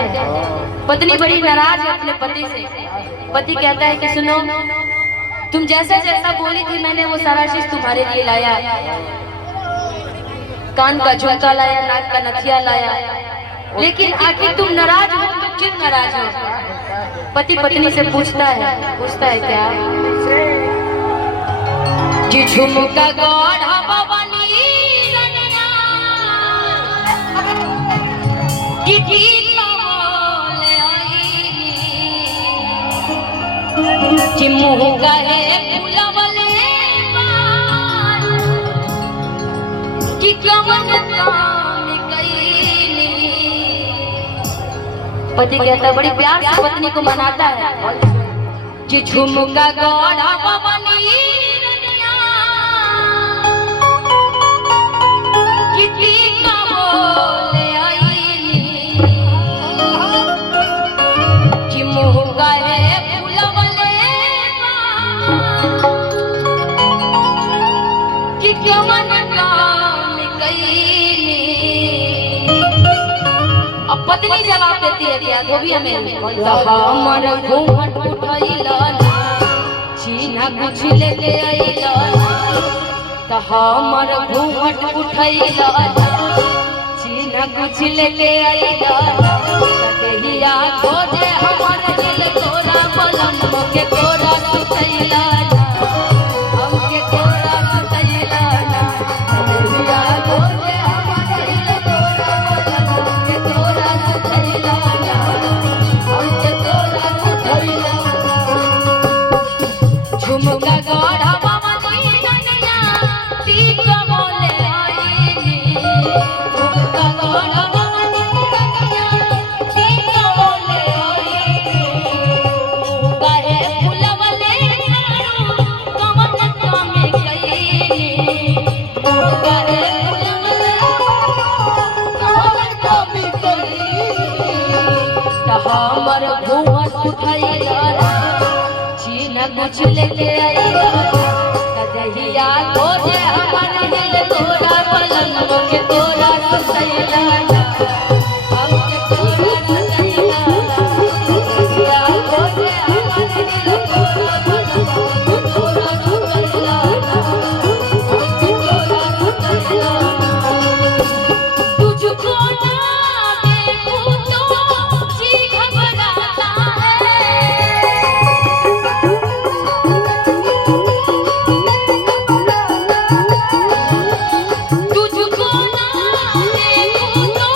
हैं, पत्नी बड़ी नाराज है अपने पति से। पति कहता है कि सुनो, तुम जैसा जैसा बोली थी मैंने वो सारा चीज तुम्हारे लिए लाया, कान का झुमका लाया, नाक का नथिया लाया, लेकिन आखिर तुम नाराज हो तो क्यों नाराज हो? पति पत्नी से पूछता है क्या? जी झुमका गौड़ा भवानी रनिया की ले आई, जी मुँह गए फूलवले बाल की कमन काम कईली। पति कहता बड़ी प्यार से पत्नी को मनाता है, जी झुमका गौड़ा भवानी अब पत्नी जवाब देती है क्या धोबी हमें हमर घूंघट उठैला चीना कुछ लेके आइला, त हमर घूंघट उठैला चीना कुछ लेके आइला, कहिया खोजे हमर दिल तोरा बलम के तोरा सुतैला हमके तोरा सुतैला ना, कहिया खोजे हमर दिल तोरा बलम के तोरा सुतैला ना, हमके तोरा सुतैला। झुमका गौड़ा भवानी रनिया टीका बोले आईली, झुमका गौड़ा भवानी रनिया टीका बोले आईली, कहे फूलवले झाड़ू कमन काम कईली, कहे फूलवले कमन काम कईली, त हमर घूंघट उठैला चीना कुछ लेके आइला, कहिया खोजे हमर दिल तोरा पलंग के तोरा सुतैला ना, हमके तोरा सुतैला ना, कहिया खोजे हमर दिल तोरा पलंग के तोरा सुतैला ना, हमके तोरा सुतैला ना। तुझको ना देखूं तो जी घबराता है, तुझको ना देखूं तो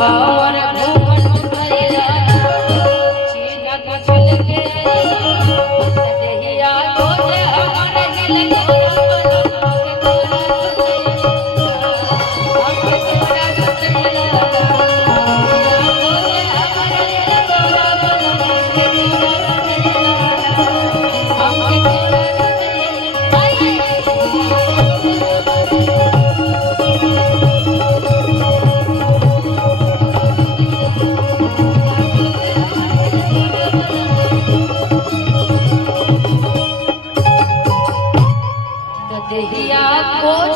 हमारा